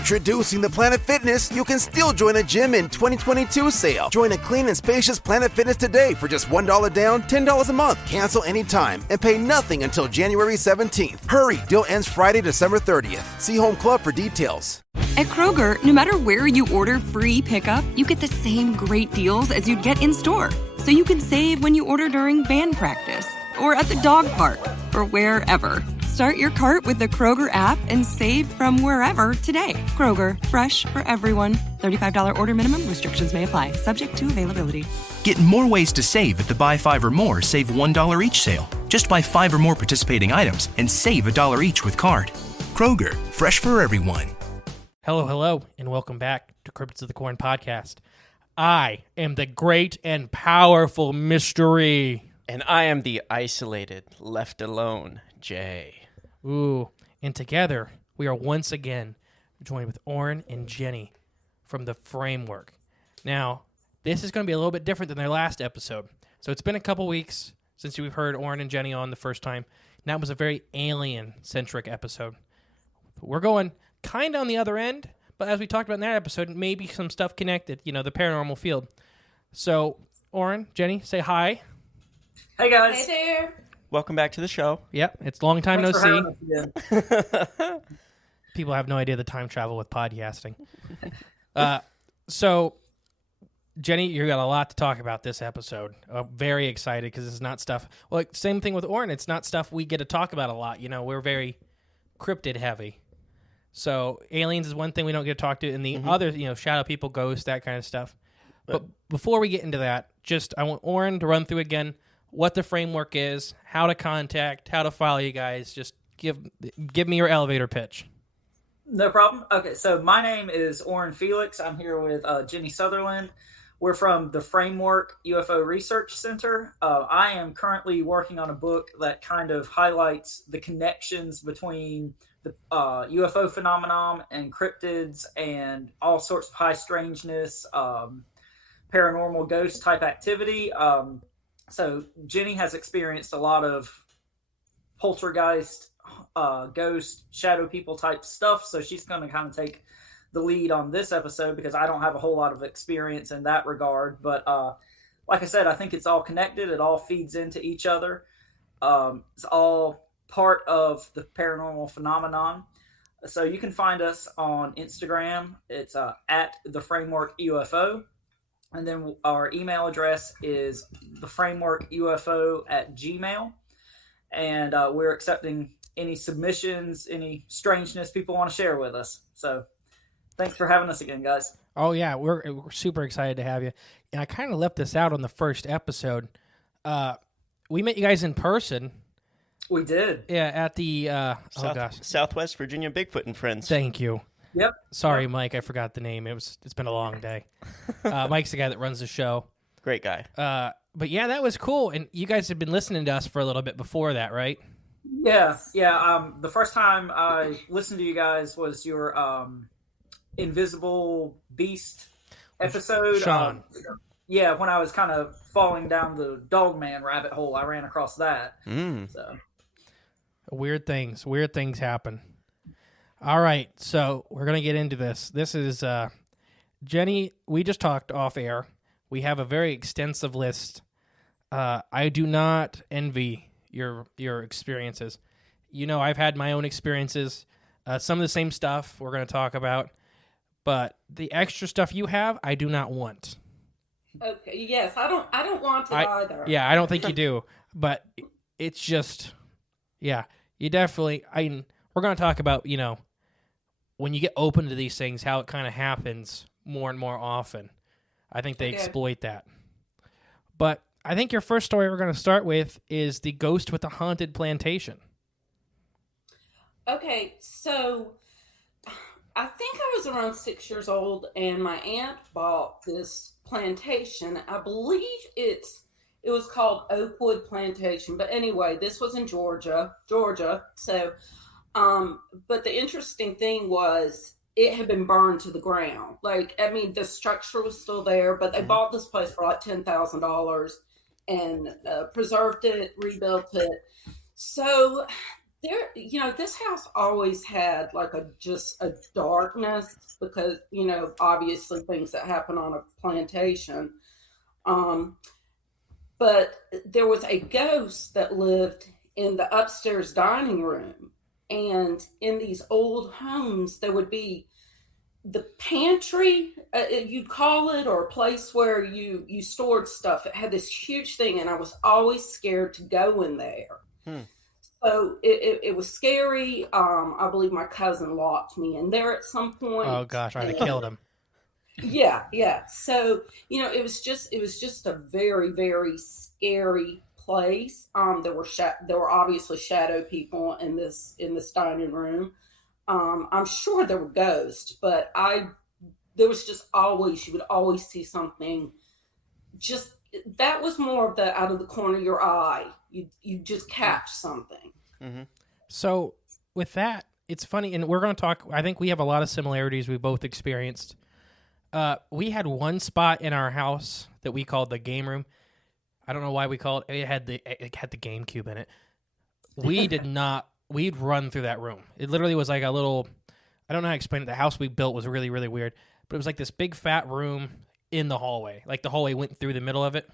Introducing the Planet Fitness, you can still join a gym in 2022 sale. Join a clean and spacious Planet Fitness today for just $1 down, $10 a month. Cancel anytime and pay nothing until January 17th. Hurry, deal ends Friday, December 30th. See Home Club for details. At Kroger, no matter where you order free pickup, you get the same great deals as you'd get in-store. So you can save when you order during band practice, or at the dog park, or wherever. Start your cart with the Kroger app and save from wherever today. Kroger, fresh for everyone. $35 order minimum. Restrictions may apply. Subject to availability. Get more ways to save at the Buy 5 or More Save $1 each sale. Just buy 5 or more participating items and save $1 each with card. Kroger, fresh for everyone. Hello, and welcome back to Cryptids of the Corn podcast. I am the great and powerful mystery. And I am the isolated, left alone, Jay. Ooh, and together we are once again joined with Oren and Jenny from The Framework. Now, this is going to be a little bit different than their last episode. So it's been a couple weeks since we've heard Oren and Jenny on the first time. And that was a very alien-centric episode. We're going kind of on the other end, but as we talked about in that episode, maybe some stuff connected, the paranormal field. So, Oren, Jenny, say hi. Hey, guys. Hey there. Welcome back to the show. Yep, it's a long time Thanks no see. People have no idea the time travel with podcasting. So, Jenny, you got a lot to talk about this episode. Very excited because it's not stuff. Well, same thing with Oren. It's not stuff we get to talk about a lot. We're very cryptid heavy. So, aliens is one thing we don't get to talk to, and the other, shadow people, ghosts, that kind of stuff. But before we get into that, I want Oren to run through again what the framework is, how to contact, how to follow you guys. Just give me your elevator pitch. No problem. Okay, so my name is Oren Felix. I'm here with Jenny Sutherland. We're from the Framework UFO Research Center. I am currently working on a book that kind of highlights the connections between the UFO phenomenon and cryptids and all sorts of high strangeness, paranormal ghost type activity. So Jenny has experienced a lot of poltergeist, ghost, shadow people type stuff. So she's going to kind of take the lead on this episode because I don't have a whole lot of experience in that regard. But like I said, I think it's all connected. It all feeds into each other. It's all part of the paranormal phenomenon. So you can find us on Instagram. It's at theframeworkufo. And then our email address is theframeworkufo@gmail.com. And we're accepting any submissions, any strangeness people want to share with us. So thanks for having us again, guys. Oh, yeah. We're super excited to have you. And I kind of left this out on the first episode. We met you guys in person. We did. Yeah, at the Southwest Virginia Bigfoot and Friends. Thank you. Yep. Sorry, Mike, I forgot the name. It's been a long day. Mike's the guy that runs the show. Great guy. But yeah, that was cool. And you guys had been listening to us for a little bit before that, right? Yeah. The first time I listened to you guys was your Invisible Beast episode. Sean. Yeah, when I was kind of falling down the Dogman rabbit hole, I ran across that. So. Weird things happen. All right, so we're going to get into this. This is, Jenny, we just talked off air. We have a very extensive list. I do not envy your experiences. I've had my own experiences. Some of the same stuff we're going to talk about. But the extra stuff you have, I do not want. Okay, yes, I don't want it either. Yeah, I don't think you do. But it's just, yeah, you definitely, we're going to talk about, when you get open to these things, how it kind of happens more and more often. I think they exploit that. But I think your first story we're going to start with is the ghost with the haunted plantation. Okay, so I think I was around 6 years old, and my aunt bought this plantation. I believe it was called Oakwood Plantation. But anyway, this was in Georgia. So, but the interesting thing was it had been burned to the ground. The structure was still there, but they bought this place for like $10,000 and preserved it, rebuilt it. So This house always had like just a darkness because, obviously things that happen on a plantation. But there was a ghost that lived in the upstairs dining room. And in these old homes, there would be the pantry, you'd call it, or a place where you stored stuff. It had this huge thing, and I was always scared to go in there. So it was scary. I believe my cousin locked me in there at some point. Oh gosh, I'd have killed him. Yeah. So it was just a very, very scary place. There were obviously shadow people in this dining room. I'm sure there were ghosts, but there was just always, you would always see something. Just that was more of the out of the corner of your eye. You just catch something. Mm-hmm. So with that, it's funny, and we're going to talk. I think we have a lot of similarities we both experienced. We had one spot in our house that we called the game room. I don't know why we called it. It had the GameCube in it. We did not. We'd run through that room. It literally was like a little. I don't know how to explain it. The house we built was really, really weird, but it was like this big fat room in the hallway. Like the hallway went through the middle of it.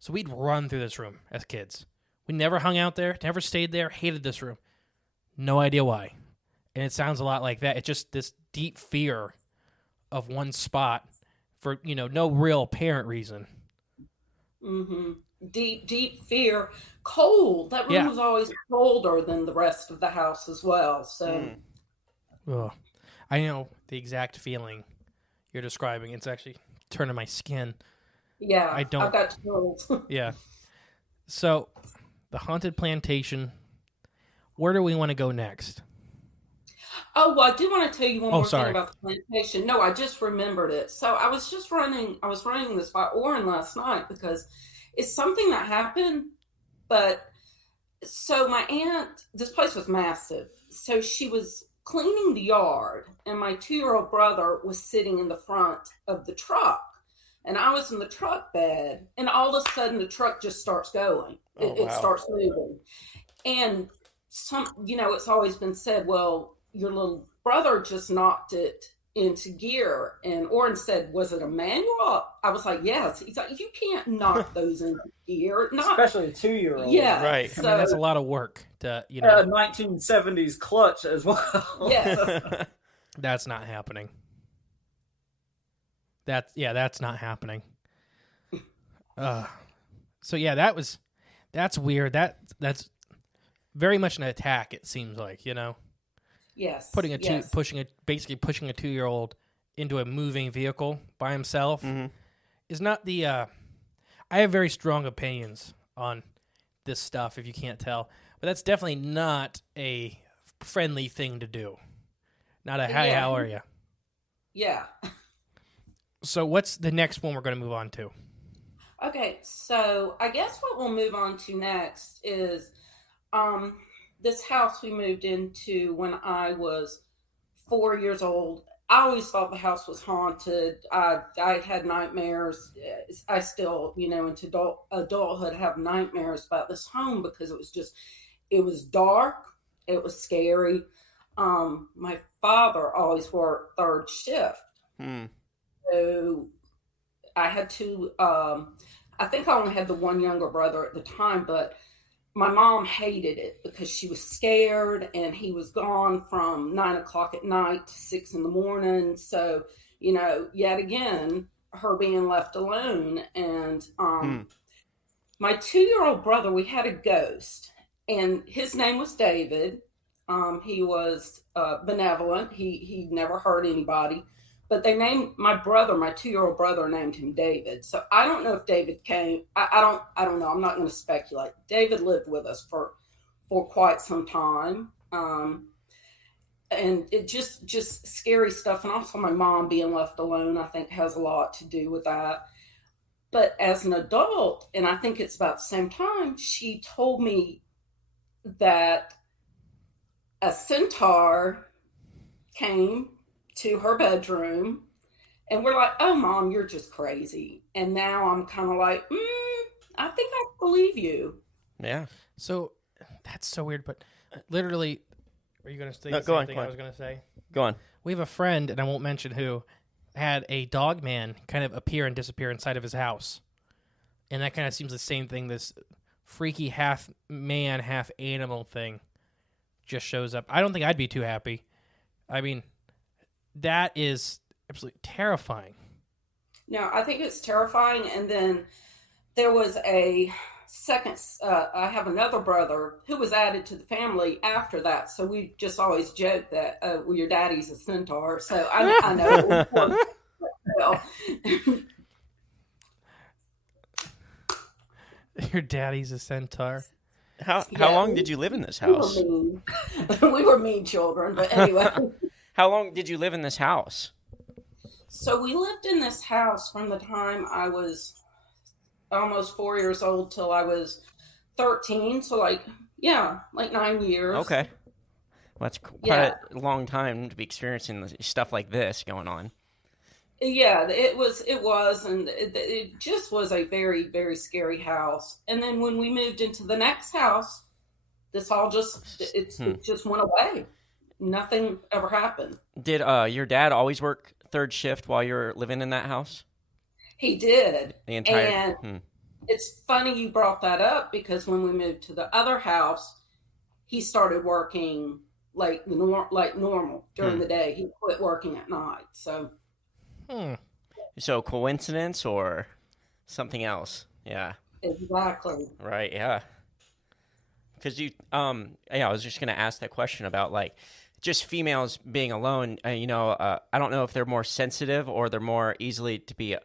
So we'd run through this room as kids. We never hung out there, never stayed there, hated this room. No idea why. And it sounds a lot like that. It's just this deep fear of one spot for, no real apparent reason. Mm-hmm. Deep fear. Cold. That room was always colder than the rest of the house as well. So, Ugh. I know the exact feeling you're describing. It's actually turning my skin. Yeah, I've got chills. Yeah. So, the haunted plantation. Where do we want to go next? Oh, well, I do want to tell you one more sorry. thing about the plantation. No, I just remembered it. So I was running this by Orrin last night because it's something that happened. But so my aunt, this place was massive. So she was cleaning the yard, and my 2-year-old brother was sitting in the front of the truck. And I was in the truck bed, and all of a sudden the truck just starts going. It starts moving. And it's always been said, well, your little brother just knocked it into gear. And Orrin said, was it a manual? I was like, yes. He's like, you can't knock those into gear. Especially a 2-year-old. Yeah. Right. So, I mean, that's a lot of work to, 1970s clutch as well. Yes. That's not happening. That's not happening. So yeah, that's weird. That's very much an attack. It seems like, Yes. basically pushing a 2-year-old into a moving vehicle by himself is not the. I have very strong opinions on this stuff, if you can't tell, but that's definitely not a friendly thing to do. Not a hi, how are you? Yeah. So what's the next one we're going to move on to? Okay, so I guess what we'll move on to next is this house we moved into when I was 4 years old. I always thought the house was haunted. I had nightmares. I still, into adulthood have nightmares about this home because it was dark. It was scary. My father always worked third shift. So I had I think I only had the one younger brother at the time, but my mom hated it because she was scared and he was gone from 9 o'clock at night to 6 in the morning. So, yet again, her being left alone. And my 2-year-old brother, we had a ghost, and his name was David. He was benevolent. He never hurt anybody. But they named my 2-year-old brother named him David. So I don't know if David came. I don't know. I'm not going to speculate. David lived with us for quite some time. And it just scary stuff. And also my mom being left alone, I think, has a lot to do with that. But as an adult, and I think it's about the same time, she told me that a centaur came to her bedroom, and we're like, oh, Mom, you're just crazy. And now I'm kind of like, I think I believe you. Yeah. So that's so weird, but literally, are you going to say the go same on, thing go I on. was going to say? Go on. We have a friend, and I won't mention who, had a dog man kind of appear and disappear inside of his house. And that kind of seems the same thing, this freaky half man, half animal thing just shows up. I don't think I'd be too happy. I mean, that is absolutely terrifying. No, I think it's terrifying. And then there was a second, I have another brother who was added to the family after that. So we just always joke that, well, your daddy's a centaur. So I know. Well, Your daddy's a centaur. How long did you live in this house? We were mean children, but anyway. How long did you live in this house? So we lived in this house from the time I was almost 4 years old till I was 13. So like 9 years. Okay. Well, that's quite a long time to be experiencing stuff like this going on. Yeah, it was, and it just was a very, very scary house. And then when we moved into the next house, this all it just went away. Nothing ever happened. Did your dad always work third shift while you were living in that house? He did. The entire. And it's funny you brought that up because when we moved to the other house, he started working like normal during the day. He quit working at night. So. So coincidence or something else? Yeah. Exactly. Right. Yeah. Because I was just gonna ask that question about like just females being alone. I don't know if they're more sensitive or they're more easily to be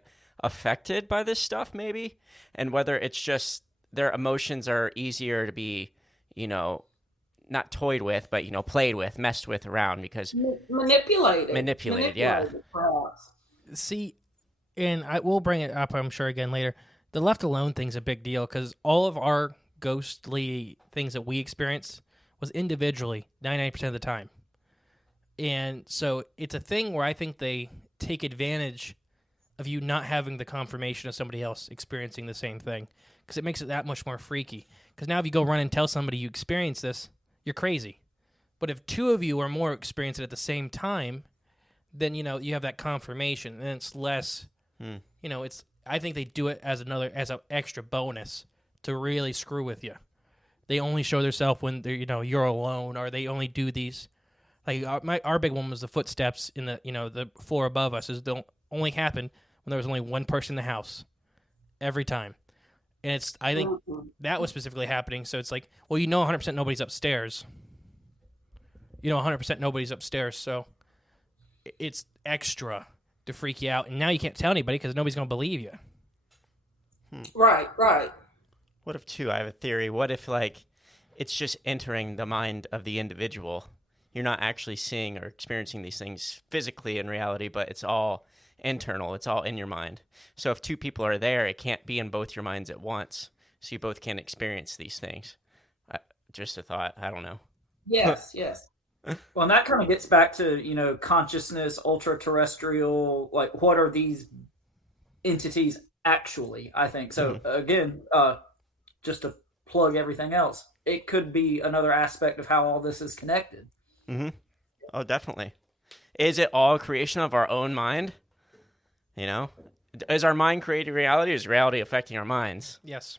affected by this stuff, maybe, and whether it's just their emotions are easier to be, not toyed with, but played with, messed with around because manipulated. Yeah. Perhaps. See, and we'll bring it up, I'm sure, again later. The left alone thing's a big deal because all of our ghostly things that we experienced was individually 99% of the time. And so it's a thing where I think they take advantage of you not having the confirmation of somebody else experiencing the same thing because it makes it that much more freaky. Because now if you go run and tell somebody you experienced this, you're crazy. But if two of you or more experience it at the same time, then, you have that confirmation, and it's less, I think they do it as an extra bonus to really screw with you. They only show themselves when they're, you're alone, or they only do these, like, our big one was the footsteps in the, the floor above us don't only happen when there was only one person in the house, every time. And I think that was specifically happening, so it's like, well, 100% nobody's upstairs. 100% nobody's upstairs, so it's extra to freak you out, and now you can't tell anybody because nobody's going to believe you. Right. What if, too, I have a theory. What if, like, it's just entering the mind of the individual? You're not actually seeing or experiencing these things physically in reality, but it's all internal. It's all in your mind. So if two people are there, it can't be in both your minds at once, so you both can experience these things. Just a thought. I don't know. Yes. Well, and that kind of gets back to, consciousness, ultra-terrestrial, like, what are these entities actually, I think. So, again, just to plug everything else, it could be another aspect of how all this is connected. Mm-hmm. Oh, definitely. Is it all a creation of our own mind? Is our mind creating reality, or is reality affecting our minds? Yes.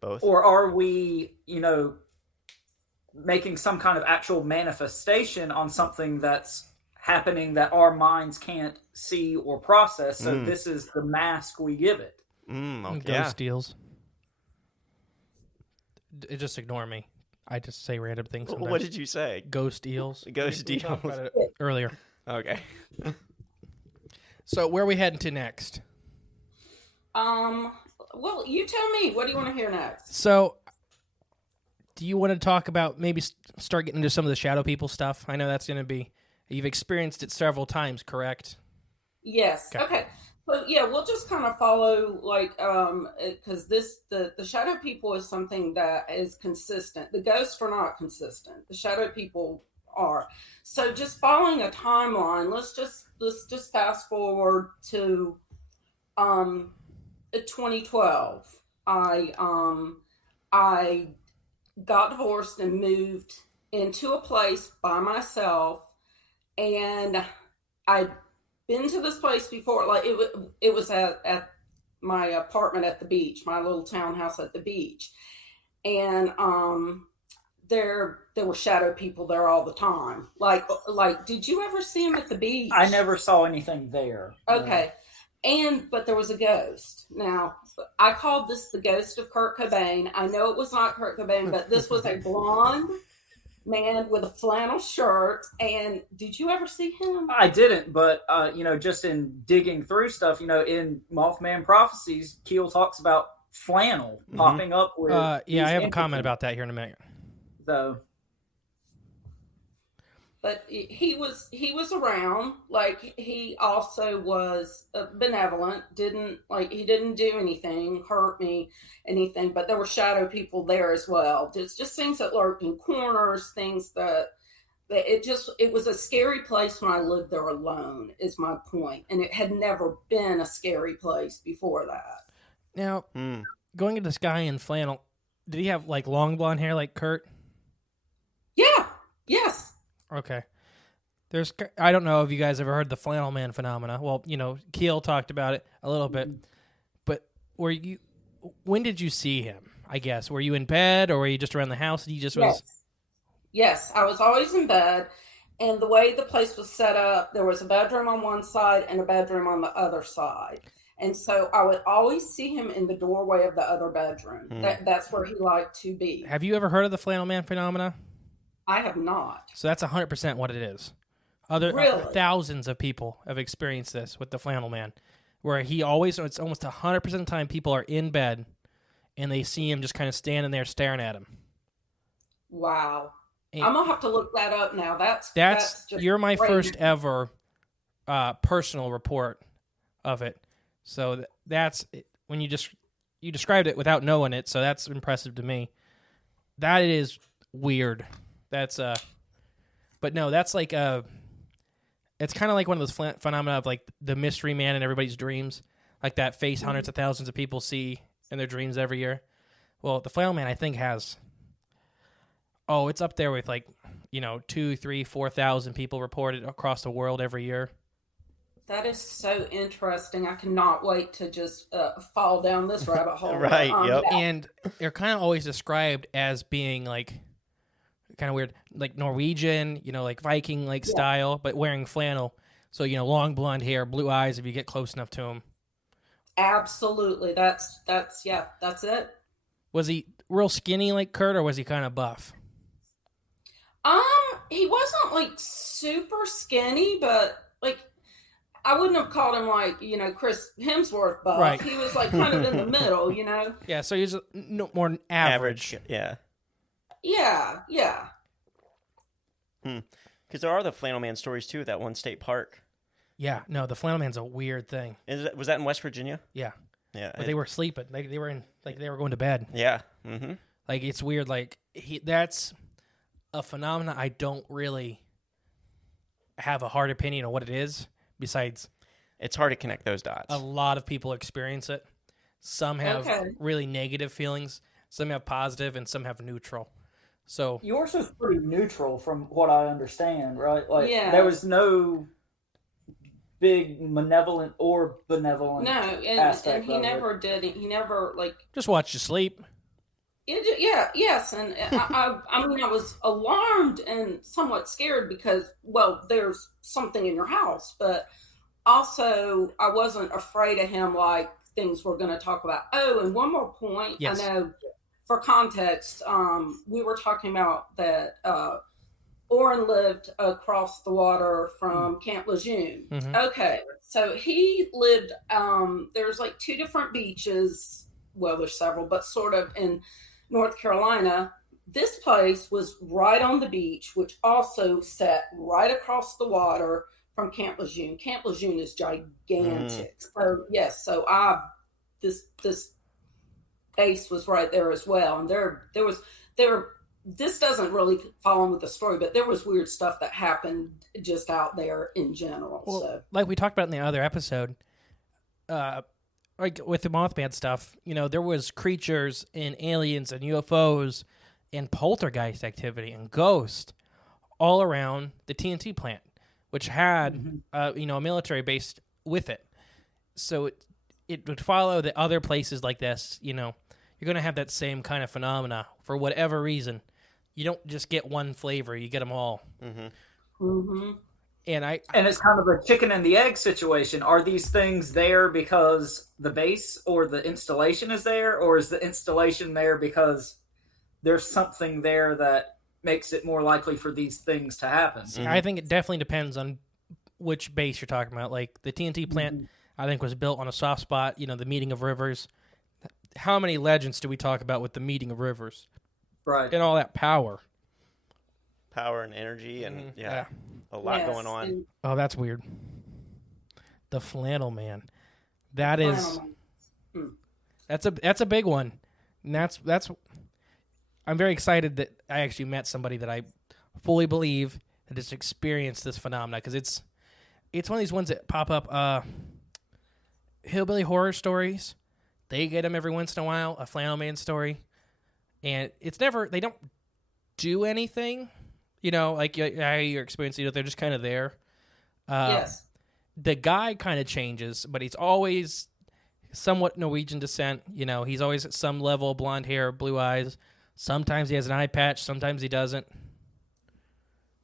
Both. Or are we, making some kind of actual manifestation on something that's happening that our minds can't see or process. So this is the mask we give it. Okay. Ghost deals. Just ignore me. I just say random things sometimes. What did you say? Ghost eels. Ghost We talked deals. about it earlier. Okay. So where are we heading to next? Well, you tell me. What do you want to hear next? So, do you want to talk about maybe start getting into some of the shadow people stuff? I know that's going to be, you've experienced it several times, correct? Yes. Okay. So yeah, we'll just kind of follow because the shadow people is something that is consistent. The ghosts are not consistent. The shadow people are. So just following a timeline, let's just fast forward to 2012. I got divorced and moved into a place by myself, and I'd been to this place before. Like it was at my apartment at the beach, my little townhouse at the beach, and there were shadow people there all the time. Like, did you ever see them at the beach? I never saw anything there. Okay. But there was a ghost. Now, I called this the ghost of Kurt Cobain. I know it was not Kurt Cobain, but this was a blonde man with a flannel shirt. And did you ever see him? I didn't, but just in digging through stuff, in Mothman Prophecies, Keel talks about flannel popping up with. I have a comment about that here in a minute. So, but he was around. Like, he also was benevolent. He didn't do anything, hurt me, anything. But there were shadow people there as well. Just things that lurked in corners, things that it was a scary place when I lived there alone. Is my point, and it had never been a scary place before that. Now, going into this guy in flannel, did he have like long blonde hair like Kurt? Yeah. Yes. Okay. I don't know if you guys ever heard the flannel man phenomena. Well, Keel talked about it a little bit, but when did you see him? I guess, were you in bed or were you just around the house? And he just was. Yes, I was always in bed, and the way the place was set up, there was a bedroom on one side and a bedroom on the other side. And so I would always see him in the doorway of the other bedroom. That's where he liked to be. Have you ever heard of the flannel man phenomena? I have not. So that's 100% what it is. Thousands of people have experienced this with the flannel man, where it's almost 100% of the time people are in bed and they see him just kind of standing there staring at him. Wow. I'm going to have to look that up now. That's just you're my crazy. first ever personal report of it. So that's when you described it without knowing it. So that's impressive to me. That is weird. That's but no, that's like it's kind of like one of those phenomena of like the mystery man in everybody's dreams, like that face hundreds of thousands of people see in their dreams every year. Well, the flannel man I think has, it's up there with like 2,000, 3,000, 4,000 people reported across the world every year. That is so interesting. I cannot wait to just fall down this rabbit hole. Right. Yep. Yeah. And they're kind of always described as being like kind of weird, like Norwegian, like Viking style, but wearing flannel. So, long blonde hair, blue eyes if you get close enough to him. Absolutely. That's it. Was he real skinny like Kurt, or was he kind of buff? He wasn't like super skinny, but like I wouldn't have called him like, Chris Hemsworth buff. Right. He was like kind of in the middle, Yeah, so he's more average. Yeah. Yeah. Because there are the flannel man stories too at that one state park. Yeah, no, the flannel man's a weird thing. Was that in West Virginia? Yeah. Yeah. But they were sleeping. They were they were going to bed. Yeah. Mm-hmm. Like, it's weird. Like, that's a phenomenon I don't really have a hard opinion on what it is. Besides, it's hard to connect those dots. A lot of people experience it. Some have really negative feelings. Some have positive, and some have neutral. So yours was pretty neutral from what I understand, right? Like, there was no big malevolent or benevolent aspect and he never did it. He never, just watched you sleep. Yes, and I mean, I was alarmed and somewhat scared because, well, there's something in your house, but also I wasn't afraid of him like things we're going to talk about. Oh, and one more point. Yes. I know, for context, we were talking about that Orrin lived across the water from Camp Lejeune. Mm-hmm. Okay, so he lived, there's like two different beaches. Well, there's several, but sort of in North Carolina. This place was right on the beach, which also sat right across the water from Camp Lejeune. Camp Lejeune is gigantic. So yes, so this base was right there as well, and there was this doesn't really fall in with the story, but there was weird stuff that happened just out there in general. Well, so, like we talked about in the other episode, like with the Mothman stuff, there was creatures and aliens and UFOs and poltergeist activity and ghost all around the TNT plant, which had a military base with it. So it would follow that other places like this, you're going to have that same kind of phenomena for whatever reason. You don't just get one flavor; you get them all. And it's kind of a chicken and the egg situation. Are these things there because the base or the installation is there, or is the installation there because there's something there that makes it more likely for these things to happen? I think it definitely depends on which base you're talking about. Like the TNT plant, I think was built on a soft spot. The meeting of rivers. How many legends do we talk about with the meeting of rivers? Right. And all that power. Power and energy and a lot going on. Oh, that's weird. The flannel man. That's a big one. And that's I'm very excited that I actually met somebody that I fully believe that has experienced this phenomena, because it's one of these ones that pop up hillbilly horror stories. They get them every once in a while, a flannel man story. And it's never, they don't do anything, like how you're experiencing it. They're just kind of there. Yes. The guy kind of changes, but he's always somewhat Norwegian descent. He's always at some level, blonde hair, blue eyes. Sometimes he has an eye patch. Sometimes he doesn't.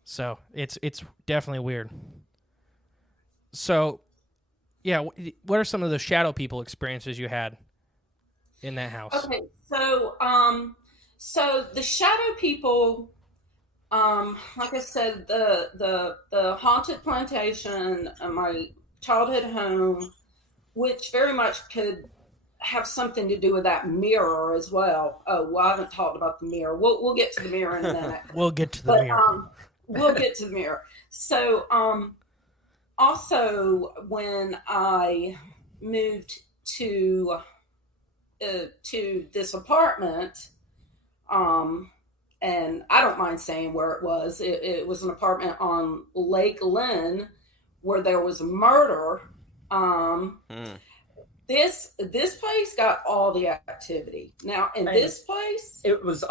So it's definitely weird. So, yeah, what are some of the shadow people experiences you had in that house? Okay, so the shadow people, like I said, the haunted plantation, my childhood home, which very much could have something to do with that mirror as well. Oh, well, I haven't talked about the mirror. We'll get to the mirror in a minute. We'll get to the mirror. We'll get to the mirror. So, also when I moved to this apartment, and I don't mind saying where it was. It was an apartment on Lake Lynn where there was a murder. This place got all the activity. Now, this place, it was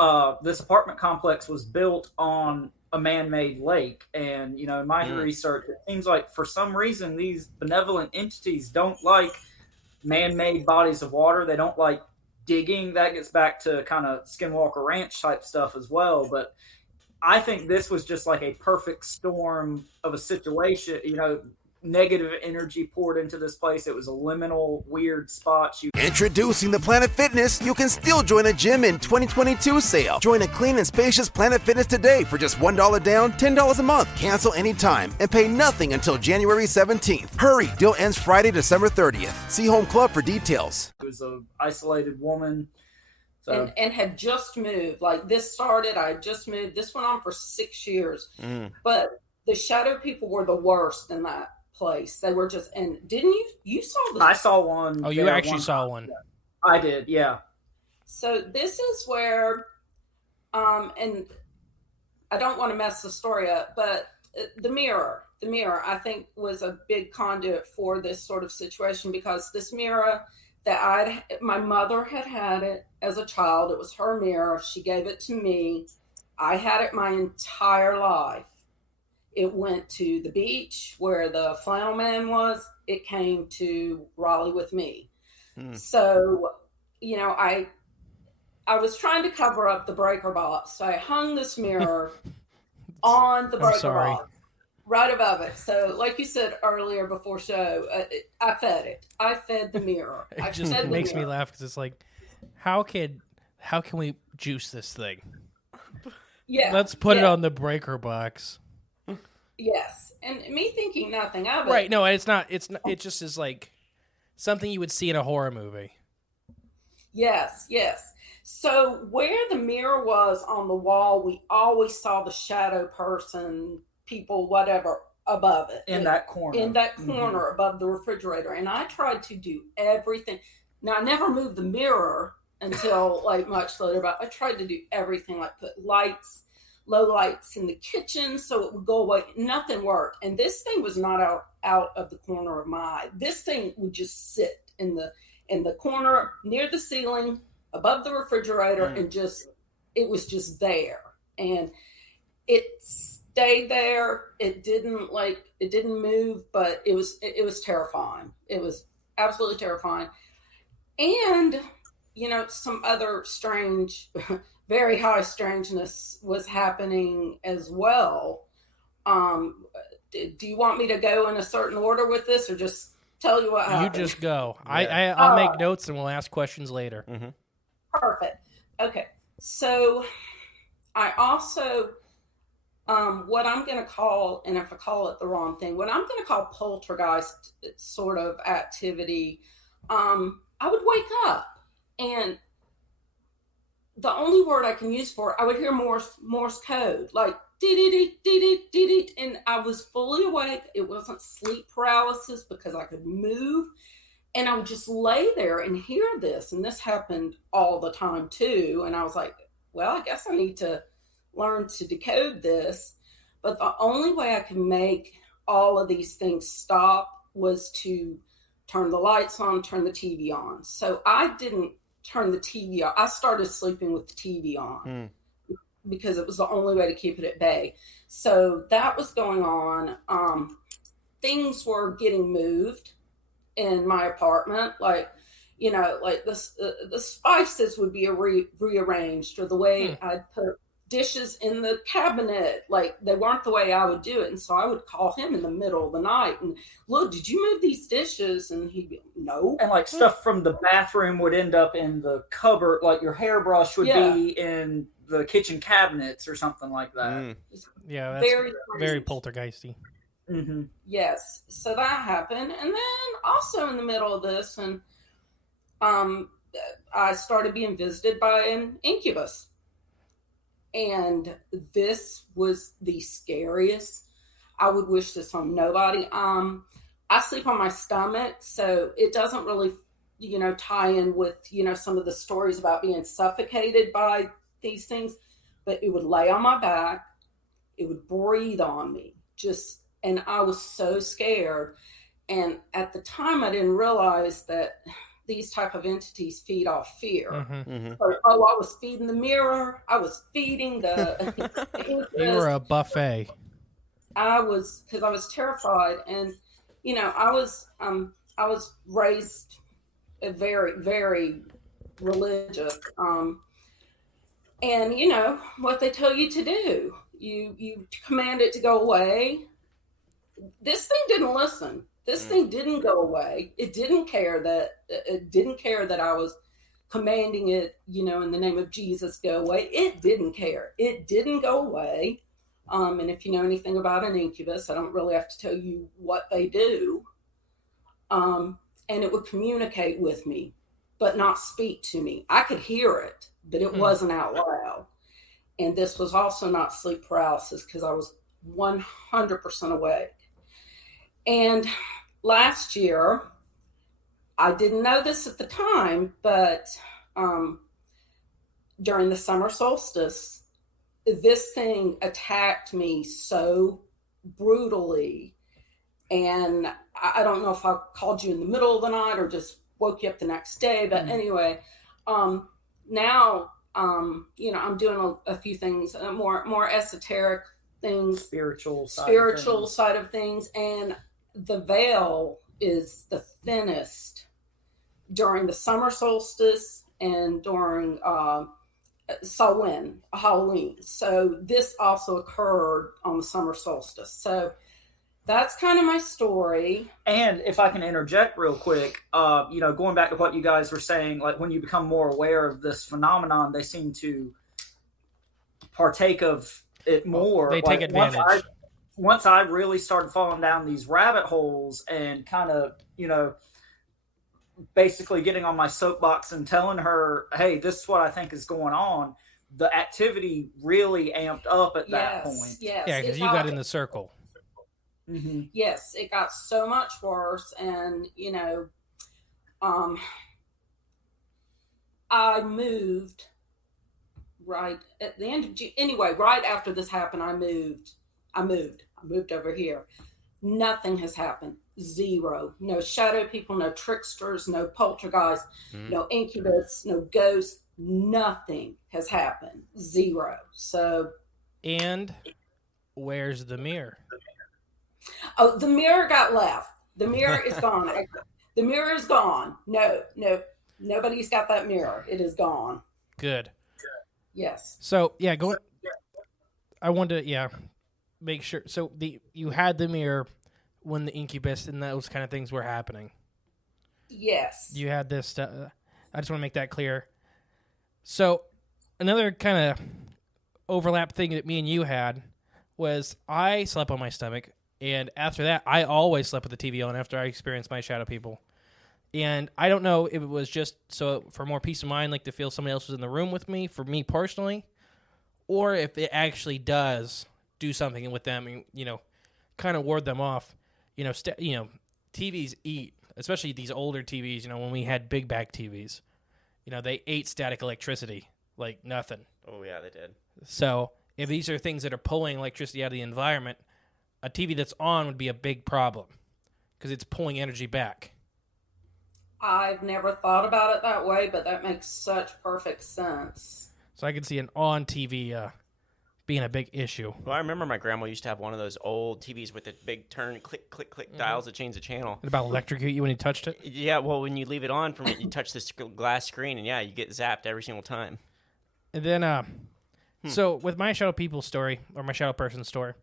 this apartment complex was built on a man-made lake, and in my research, it seems like for some reason these benevolent entities don't like man-made bodies of water. They don't like digging. That gets back to kind of Skinwalker Ranch type stuff as well. But I think this was just like a perfect storm of a situation. Negative energy poured into this place. It was a liminal, weird spot. Introducing the Planet Fitness, you can still join a gym in 2022 sale. Join a clean and spacious Planet Fitness today for just $1 down, $10 a month. Cancel anytime and pay nothing until January 17th. Hurry, deal ends Friday, December 30th. See Home Club for details. It was an isolated woman. So. And had just moved. Like this started, I had just moved. This went on for 6 years. But the shadow people were the worst in that place. They were just, and didn't you saw this? I saw one. Oh, you actually saw one. I did, yeah. So this is where, and I don't want to mess the story up, but the mirror, I think was a big conduit for this sort of situation, because this mirror that my mother had it as a child. It was her mirror. She gave it to me. I had it my entire life. It went to the beach where the flannel man was. It came to Raleigh with me. So, I was trying to cover up the breaker box. So I hung this mirror on the breaker box right above it. So like you said earlier before show, I fed it. I fed the mirror. It just makes me laugh because it's like, how can we juice this thing? Yeah. Let's put it on the breaker box. Yes, and me thinking nothing of it. Right? No, it's not. It just is like something you would see in a horror movie. Yes. So where the mirror was on the wall, we always saw the shadow person, people, whatever, above it. In that corner. Above the refrigerator. And I tried to do everything. Now, I never moved the mirror until like much later, but I tried to do everything, like put low lights in the kitchen so it would go away. Nothing worked. And this thing was not out of the corner of my eye. This thing would just sit in the corner near the ceiling above the refrigerator and it was just there, and it stayed there. It didn't move, but it was terrifying. It was absolutely terrifying. And, some other strange, very high strangeness was happening as well. Do you want me to go in a certain order with this, or just tell you what happened? You just go. Yeah. I'll make notes and we'll ask questions later. Mm-hmm. Perfect. Okay. So I also, what I'm going to call, and if I call it the wrong thing, what I'm going to call poltergeist sort of activity, I would wake up, and the only word I can use for it, I would hear Morse code, like dee-dee-dee, and I was fully awake. It wasn't sleep paralysis because I could move, and I would just lay there and hear this, and this happened all the time too, and I was like, well, I guess I need to learn to decode this. But the only way I could make all of these things stop was to turn the lights on, turn the TV on. So I didn't turn the TV on. I started sleeping with the TV on because it was the only way to keep it at bay. So that was going on. Things were getting moved in my apartment, like the spices would be rearranged, or the way I'd put dishes in the cabinet, like they weren't the way I would do it. And so I would call him in the middle of the night and, look, did you move these dishes? And he'd be, no. And like stuff from the bathroom would end up in the cupboard, like your hairbrush would be in the kitchen cabinets or something like that. Yeah, that's very poltergeisty. Mm-hmm. Yes. So that happened. And then also in the middle of this, and I started being visited by an incubus. And this was the scariest. I would wish this on nobody. I sleep on my stomach, so it doesn't really, tie in with, some of the stories about being suffocated by these things. But it would lay on my back. It would breathe on me. And I was so scared. And at the time, I didn't realize that these type of entities feed off fear. Mm-hmm. Mm-hmm. So, I was feeding the mirror. I was feeding the You were a buffet. Because I was terrified. And, I was raised very, very religious. And, what they tell you to do, you command it to go away. This thing didn't listen. This thing didn't go away. It didn't care that I was commanding it, in the name of Jesus, go away. It didn't care. It didn't go away. And if you know anything about an incubus, I don't really have to tell you what they do. And it would communicate with me, but not speak to me. I could hear it, but it wasn't out loud. And this was also not sleep paralysis because I was 100% awake. And last year, I didn't know this at the time, but during the summer solstice, this thing attacked me so brutally. And I don't know if I called you in the middle of the night or just woke you up the next day. But anyway, now, I'm doing a few things, more esoteric things. Spiritual side of things. And the veil is the thinnest during the summer solstice and during Halloween. So this also occurred on the summer solstice. So that's kind of my story. And if I can interject real quick, going back to what you guys were saying, like when you become more aware of this phenomenon, they seem to partake of it more. They take advantage. Once I really started falling down these rabbit holes and kind of, basically getting on my soapbox and telling her, hey, this is what I think is going on, the activity really amped up at that point. Yes. Yeah, because you got in the circle. Mm-hmm. Yes, it got so much worse. And, I moved right at the end of June. Anyway, right after this happened, I moved over here. Nothing has happened. Zero. No shadow people, no tricksters, no poltergeists, no incubus, no ghosts. nothing has happened. Zero. So, And where's the mirror? oh, the mirror got left. The mirror is gone. The mirror is gone. No, nobody's got that mirror. It is gone. Good. Yes. So yeah, I wanted to make sure. So you had the mirror when the incubus and those kind of things were happening. Yes. You had this. I just want to make that clear. So another kind of overlap thing that me and you had was I slept on my stomach, and after that, I always slept with the TV on after I experienced my shadow people. And I don't know if it was just so for more peace of mind, like to feel somebody else was in the room with me, for me personally, or if it actually does do something with them and, you know, kind of ward them off. You know, TVs eat, especially these older TVs, you know, when we had big back TVs, you know, they ate static electricity like nothing. Oh, yeah, they did. So if these are things that are pulling electricity out of the environment, a TV that's on would be a big problem because it's pulling energy back. I've never thought about it that way, but that makes such perfect sense. So I can see an on TV being a big issue. Well, I remember my grandma used to have one of those old TVs with the big turn, click, click, click dials that change the channel. It about electrocute you when you touched it? Yeah, well, when you leave it on from it, you touch this glass screen, and yeah, you get zapped every single time. And then, so with my shadow people story, or my shadow person story,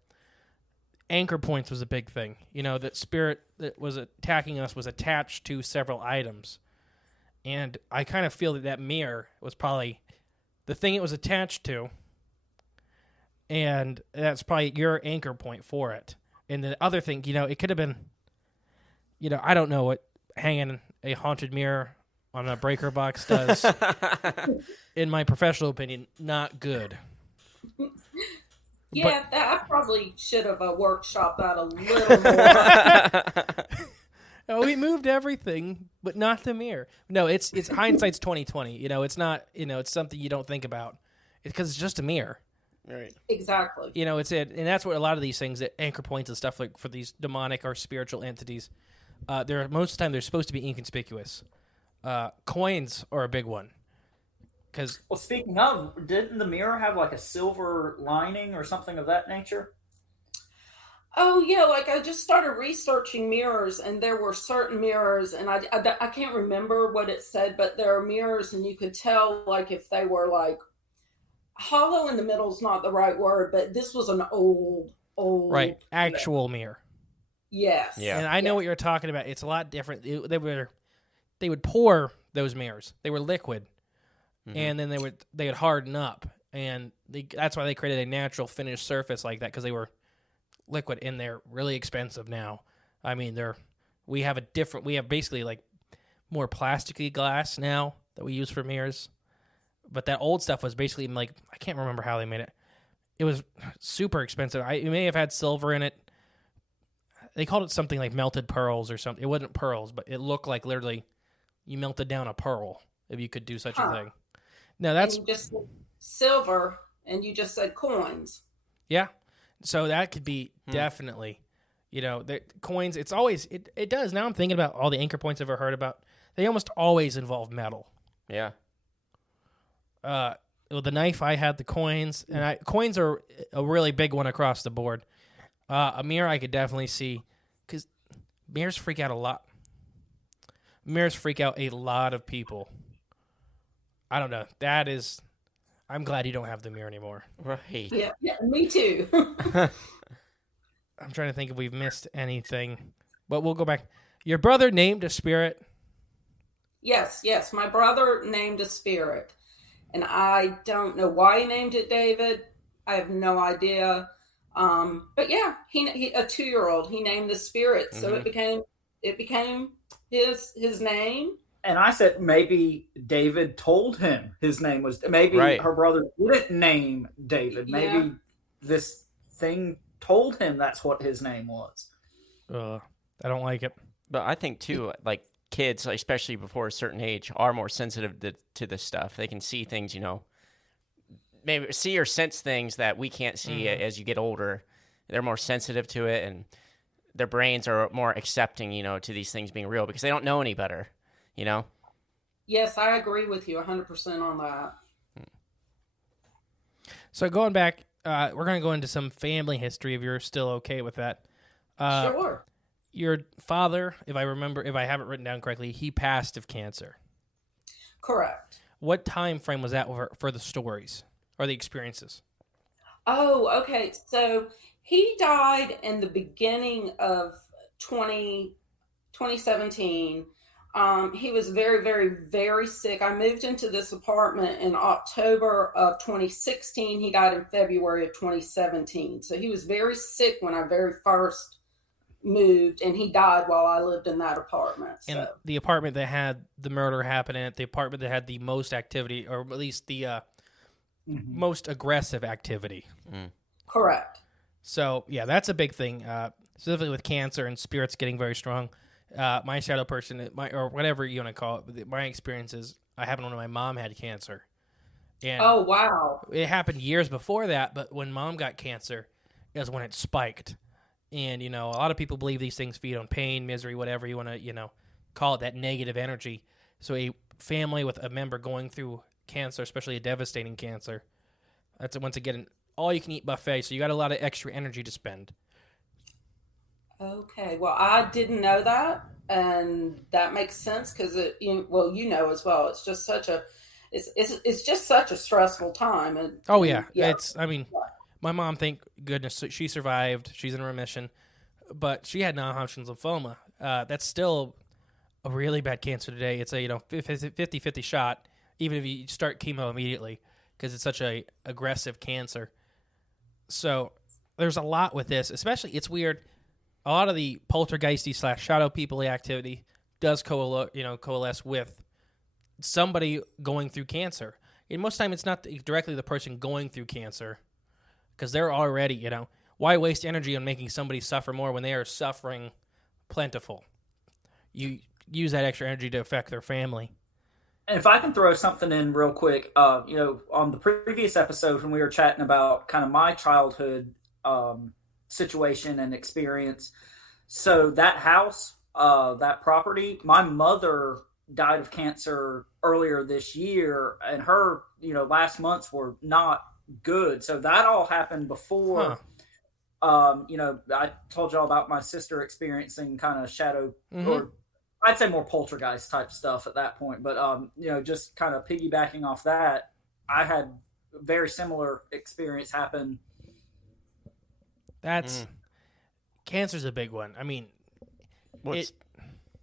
anchor points was a big thing. You know, that spirit that was attacking us was attached to several items. And I kind of feel that mirror was probably the thing it was attached to. And that's probably your anchor point for it. And the other thing, you know, it could have been, you know, I don't know what hanging a haunted mirror on a breaker box does. In my professional opinion, not good. Yeah, I probably should have workshopped that a little more. Oh, we moved everything, but not the mirror. No, it's hindsight's 20/20. You know, it's not. You know, it's something you don't think about because it's just a mirror. Right. Exactly. You know, and that's what a lot of these things, that anchor points and stuff like for these demonic or spiritual entities, most of the time they're supposed to be inconspicuous. Coins are a big one. Well, speaking of, didn't the mirror have like a silver lining or something of that nature? Oh, yeah, like I just started researching mirrors, and there were certain mirrors, and I can't remember what it said, but there are mirrors, and you could tell, like, if they were, like, hollow in the middle is not the right word, but this was an old... Right, actual mirror. Yes. Yeah. And I know what you're talking about. It's a lot different. They would pour those mirrors. They were liquid. Mm-hmm. And then they would harden up, and that's why they created a natural finished surface like that, because they were liquid, and they're really expensive now. I mean, we have basically like more plasticky glass now that we use for mirrors, but that old stuff was basically like, I can't remember how they made it. It was super expensive. It may have had silver in it. They called it something like melted pearls or something. It wasn't pearls, but it looked like literally you melted down a pearl, if you could do such a thing. No, that's and you just said silver, and you just said coins. Yeah, so that could be definitely, you know, the coins. It's always it does. Now I'm thinking about all the anchor points I've ever heard about. They almost always involve metal. Yeah. Well, the knife I had, the coins, and coins are a really big one across the board. A mirror I could definitely see, because mirrors freak out a lot. Mirrors freak out a lot of people. I don't know. I'm glad you don't have the mirror anymore. Right. Yeah, me too. I'm trying to think if we've missed anything, but we'll go back. Your brother named a spirit? Yes. My brother named a spirit, and I don't know why he named it David. I have no idea. But yeah, he a 2-year-old. He named the spirit, so it became his name. And I said maybe David told him his name was. Maybe her brother didn't name David. Maybe this thing told him that's what his name was. I don't like it. But I think too, like kids, especially before a certain age, are more sensitive to this stuff. They can see things, you know, maybe see or sense things that we can't see as you get older. They're more sensitive to it, and their brains are more accepting, you know, to these things being real because they don't know any better, you know? Yes, I agree with you 100% on that. So going back, we're going to go into some family history if you're still okay with that. Sure. Your father, if I have it written down correctly, he passed of cancer. Correct. What time frame was that for the stories or the experiences? Oh, okay. So he died in the beginning of 2017. He was very, very, very sick. I moved into this apartment in October of 2016. He died in February of 2017. So he was very sick when I very first moved, and he died while I lived in that apartment. So. And the apartment that had the murder happen in it, the apartment that had the most activity, or at least the most aggressive activity. Correct. So, yeah, that's a big thing, specifically with cancer and spirits getting very strong. My shadow person, or whatever you want to call it, my experience is I happened when my mom had cancer. And oh, wow. It happened years before that, but when mom got cancer is when it spiked. And, a lot of people believe these things feed on pain, misery, whatever you want to, call it, that negative energy. So a family with a member going through cancer, especially a devastating cancer, that's once again all-you-can-eat buffet, so you got a lot of extra energy to spend. Okay, well, I didn't know that, and that makes sense because as well. It's just such a, it's just such a stressful time. And my mom, thank goodness, she survived. She's in remission, but she had non-Hodgkin's lymphoma. That's still a really bad cancer today. It's a 50-50 shot, even if you start chemo immediately, because it's such a aggressive cancer. So there's a lot with this, especially it's weird. A lot of the poltergeisty / shadow people activity does coalesce with somebody going through cancer. And most of the time it's not directly the person going through cancer, because they're already, why waste energy on making somebody suffer more when they are suffering plentiful? You use that extra energy to affect their family. And if I can throw something in real quick, on the previous episode when we were chatting about kind of my childhood situation and experience, so that house, that property, my mother died of cancer earlier this year, and her, last months were not good. So that all happened before. I told y'all about my sister experiencing kind of shadow, or I'd say more poltergeist type stuff at that point. But just kind of piggybacking off that, I had a very similar experience happen. That's cancer's a big one. I mean, I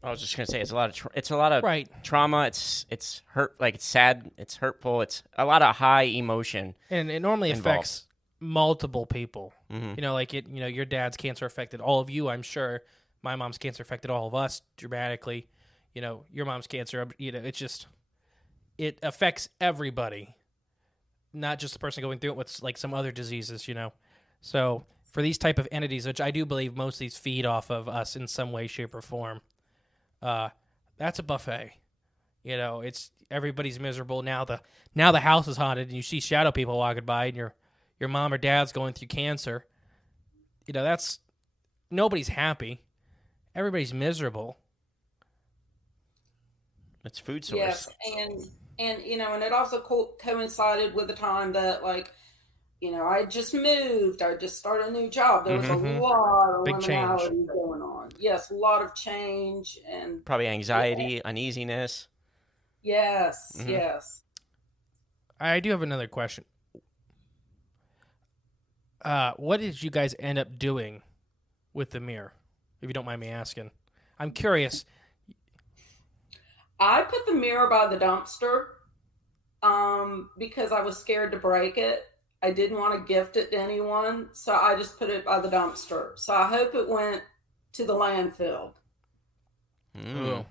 was just gonna say it's a lot of right. trauma. It's hurt, like it's sad, it's hurtful, it's a lot of high emotion, and it normally involved. Affects multiple people. Your dad's cancer affected all of you. I'm sure my mom's cancer affected all of us dramatically. Your mom's cancer. It's just it affects everybody, not just the person going through it with like some other diseases. So for these type of entities, which I do believe most of these feed off of us in some way, shape, or form. That's a buffet. It's everybody's miserable. Now the house is haunted and you see shadow people walking by and your mom or dad's going through cancer. That's nobody's happy. Everybody's miserable. It's food source. Yes, and it also coincided with the time that I just moved. I just started a new job. There was a lot of liminality going on. Yes, a lot of change and probably anxiety, uneasiness. Yes, yes. I do have another question. What did you guys end up doing with the mirror, if you don't mind me asking? I'm curious. I put the mirror by the dumpster because I was scared to break it. I didn't want to gift it to anyone, so I just put it by the dumpster. So I hope it went to the landfill. Ooh.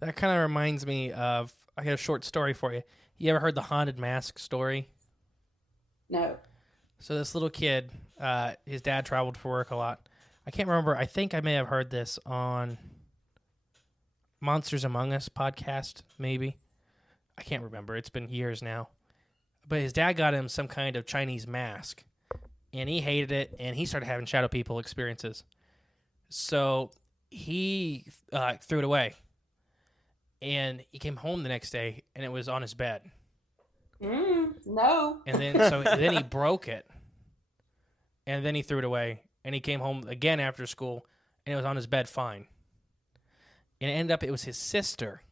That kind of reminds me of, I got a short story for you. You ever heard the haunted mask story? No. So this little kid, his dad traveled for work a lot. I can't remember. I think I may have heard this on Monsters Among Us podcast, maybe. I can't remember. It's been years now. But his dad got him some kind of Chinese mask, and he hated it, and he started having shadow people experiences. So he threw it away. and he came home the next day, and it was on his bed. No. And then then he broke it, and then he threw it away, and he came home again after school, and it was on his bed fine. And it ended up, it was his sister.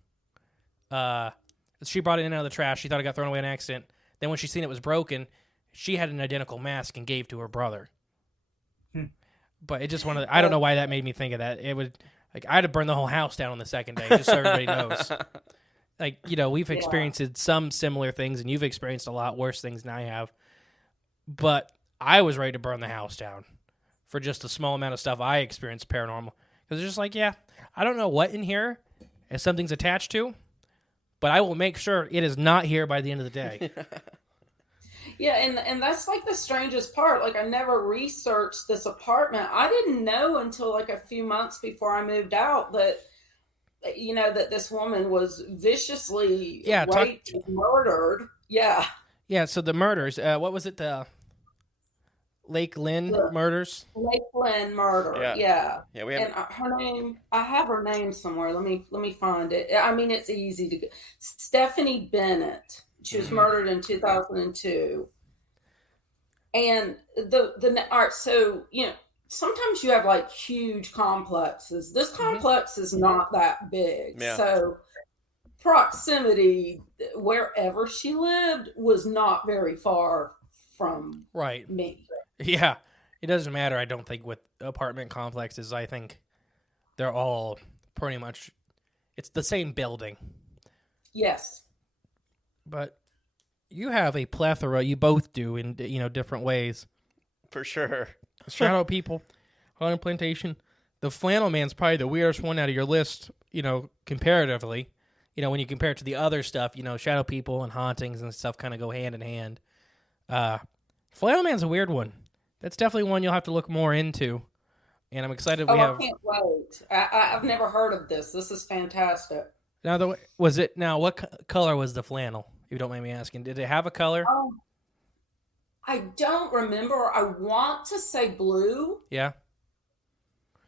She brought it in out of the trash. She thought it got thrown away on accident. Then when she seen it was broken, she had an identical mask and gave to her brother. But it just I don't know why that made me think of that. It would, like, I'd have burned the whole house down on the second day, just so everybody knows. Like, you know, we've experienced some similar things, and you've experienced a lot worse things than I have. But I was ready to burn the house down for just a small amount of stuff I experienced paranormal. Because it's just like, yeah, I don't know what in here is something's attached to, but I will make sure it is not here by the end of the day. Yeah, and that's like the strangest part. Like, I never researched this apartment. I didn't know until like a few months before I moved out that, you know, that this woman was viciously raped and murdered. Yeah. Yeah, so the murders, what was it? The Lake Lynn murders? Lake Lynn murder, yeah. Yeah, we have... And her name, I have her name somewhere. Let me find it. I mean, it's easy to get. Stephanie Bennett. She was murdered in 2002. And all right, so, you know, sometimes you have like huge complexes. This complex is not that big. Yeah. So proximity, wherever she lived, was not very far from me. Yeah. It doesn't matter, I don't think, with apartment complexes. I think they're all pretty much, it's the same building. Yes. But you have a plethora, you both do, in, you know, different ways. For sure. Shadow people, Haunted Plantation. The Flannel Man's probably the weirdest one out of your list, you know, comparatively. You know, when you compare it to the other stuff, you know, shadow people and hauntings and stuff kind of go hand in hand. Flannel Man's a weird one. That's definitely one you'll have to look more into. And I'm excited we have... I can't wait. I've never heard of this. This is fantastic. Now, what color was the flannel, if you don't mind me asking? Did it have a color? I don't remember. I want to say blue. Yeah.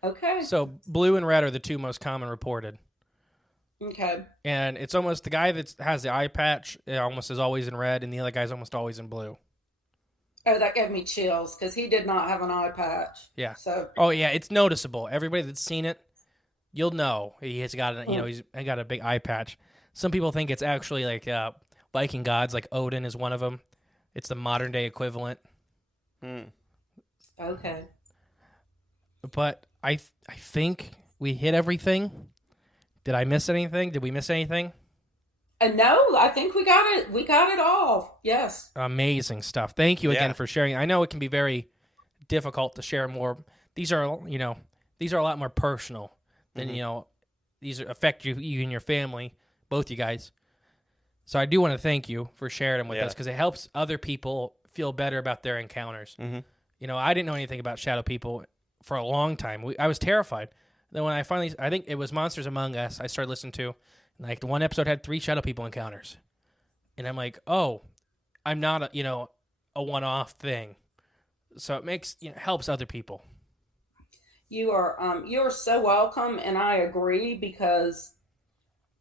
Okay. So blue and red are the two most common reported. Okay. And it's almost the guy that has the eye patch almost is always in red, and the other guy's almost always in blue. Oh, that gave me chills because he did not have an eye patch. Yeah. So. Oh yeah, it's noticeable. Everybody that's seen it, you'll know he has got a, you know, he's got a big eye patch. Some people think it's actually like Viking gods, like Odin is one of them. It's the modern day equivalent. Okay. But I think we hit everything. Did I miss anything? Did we miss anything? No, I think we got it. We got it all. Yes. Amazing stuff. Thank you again for sharing. I know it can be very difficult to share more. These are, you know, a lot more personal than, you know, these affect you and your family, both you guys. So I do want to thank you for sharing them with us because it helps other people feel better about their encounters. You know, I didn't know anything about shadow people for a long time. I was terrified. Then when I think it was Monsters Among Us, I started listening to, like, one episode had 3 shadow people encounters. And I'm like, oh, I'm not a one-off thing. So it makes, you know, helps other people. You are so welcome, and I agree because,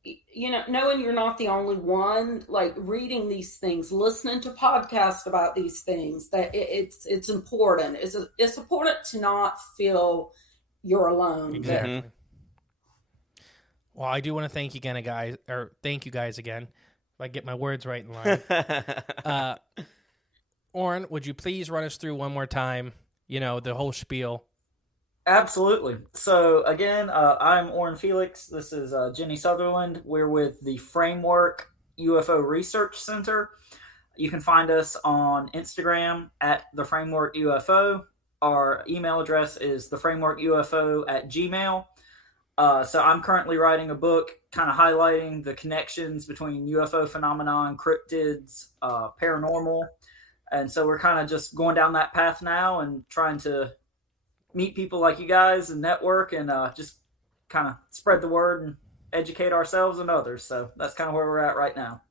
you know, knowing you're not the only one, like reading these things, listening to podcasts about these things, that it's important. It's important to not feel you're alone. Exactly. Well, I do want to thank you guys again. If I get my words right in line. Oren, would you please run us through one more time, you know, the whole spiel? Absolutely. So again, I'm Oren Felix. This is Jenny Sutherland. We're with the Framework UFO Research Center. You can find us on Instagram at theframeworkufo. Our email address is theframeworkufo@gmail.com. So I'm currently writing a book kind of highlighting the connections between UFO phenomenon, cryptids, paranormal. And so we're kind of just going down that path now and trying to meet people like you guys and network and just kind of spread the word and educate ourselves and others. So that's kind of where we're at right now.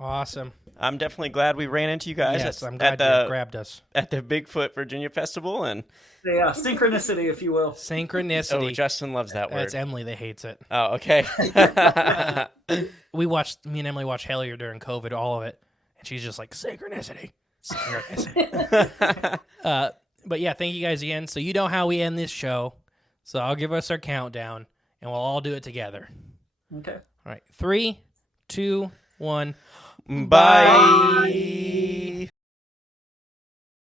Awesome. I'm definitely glad we ran into you guys. Yes, I'm glad you grabbed us. At the Bigfoot Virginia Festival. And yeah, synchronicity, if you will. Synchronicity. Oh, Justin loves that word. That's Emily that hates it. Oh, okay. Me and Emily watched Hellier during COVID, all of it. And she's just like, synchronicity. Synchronicity. But yeah, thank you guys again. So you know how we end this show. So I'll give us our countdown, and we'll all do it together. Okay. All right. 3, 2, 1. Bye.